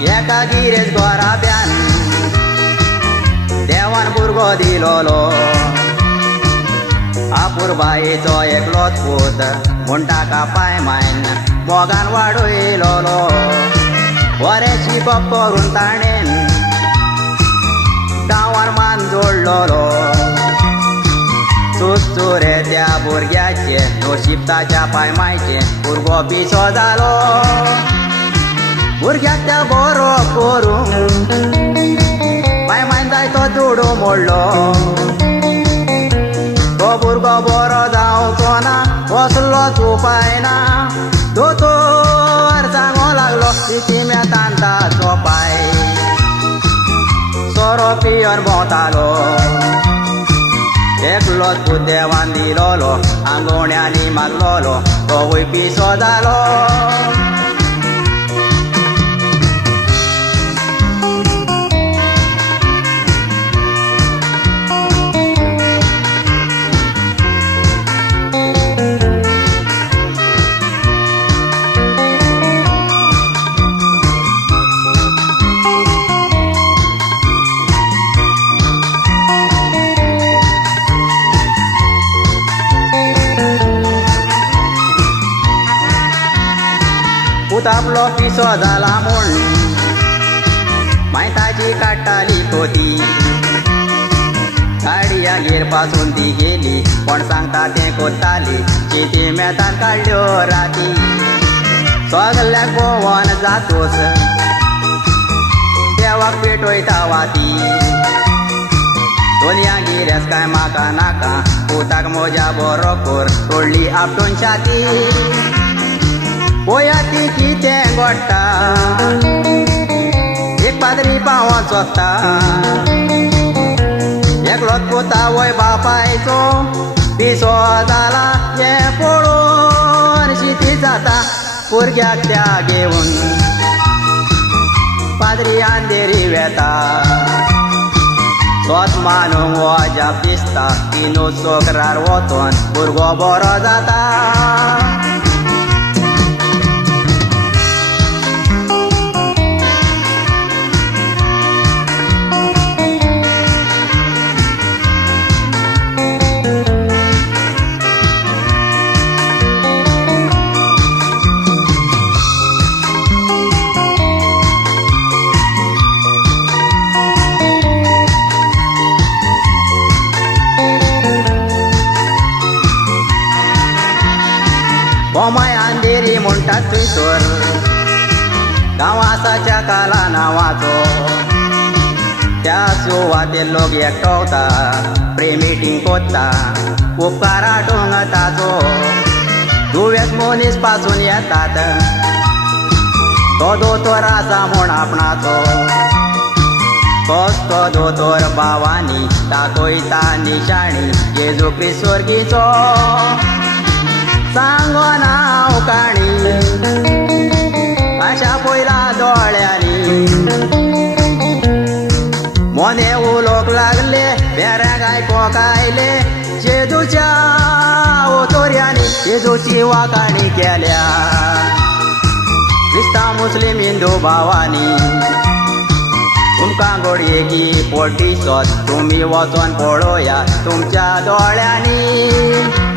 एका गिरेज घोराब्यान देवान भुरगो दिलोलो आपुरबायेचो एकलोच पूत म्हूण ताका पांय मायन मोगान वाडयलोलो वरेची कप करून ताणेन गांवान मान जोडलोलो चुरे त्या भुरग्याचे नशीब ताच्या पांय मायचे भुरगो पिसो जालो भुरग्याक त्या बरो करूंक पांय मायन जाय तो जोडो मोडलो तो भुरगो बरो जावचो ना कसलोच उपाय ना दोतोर सांगो लागलो तिची तांताचो पांय सोरो पियोन भोंवतालो एकलोच पूत देवान दिलोलो आंगोण्यांनी मागलोलो तोवूय पिसो जालो आपलो पिसो जाला म्हूण माय ताची काडटाली खोती गाडयांगेर पासून ती गेली कोण सांगता तें कोत्ताली चिती मेतान काडल्यो राती सगल्याक पळोवन जातोच देवाक पेटयता वाती दोनयांगेर काय म्हाका नाका पुताक म्हज्या बरो कर तोडली आपटून छाती पोया ती कितें घडटा एक पाद्री पावां चोत्ता एकलोच पोता वय बापायचो पिसो जाला हें पळोवन शीती जाता भुरग्याक त्या घेवन पाद्री अंधेरी वेता तोच मानूंक वजाप दिसता तिनूच सोकरार वचोन भुरगो बरो जाता बोमाय अंधेरी म्हणटात थंयसर गांवासाच्या काला नांवाचो त्या सुवातेर लोक एकठावता प्रेम मिटींग कोत्ता उपकार आठोवंक ताचो दुवेस मनीस पासून येतात तो दोतोर आसा म्हूण आपणाचो तोच तो दोतोर भावानी दाखयता निशाणी जेजू क्रिस्त स्वर्गीचो सांगो नांव काणी अशा पयला दोळ्यांनी मोने उलोक लागले बेऱ्यांक आयकोंक आयले जेजूच्या ओतोऱ्यांनी जेजूची वाकाणी केल्या क्रिस्तांव मुस्लीम हिंदू भावांनी तुमकां घडयेकी पोटी सोद तुमी वचोन पळोवया तुमच्या दोळ्यांनी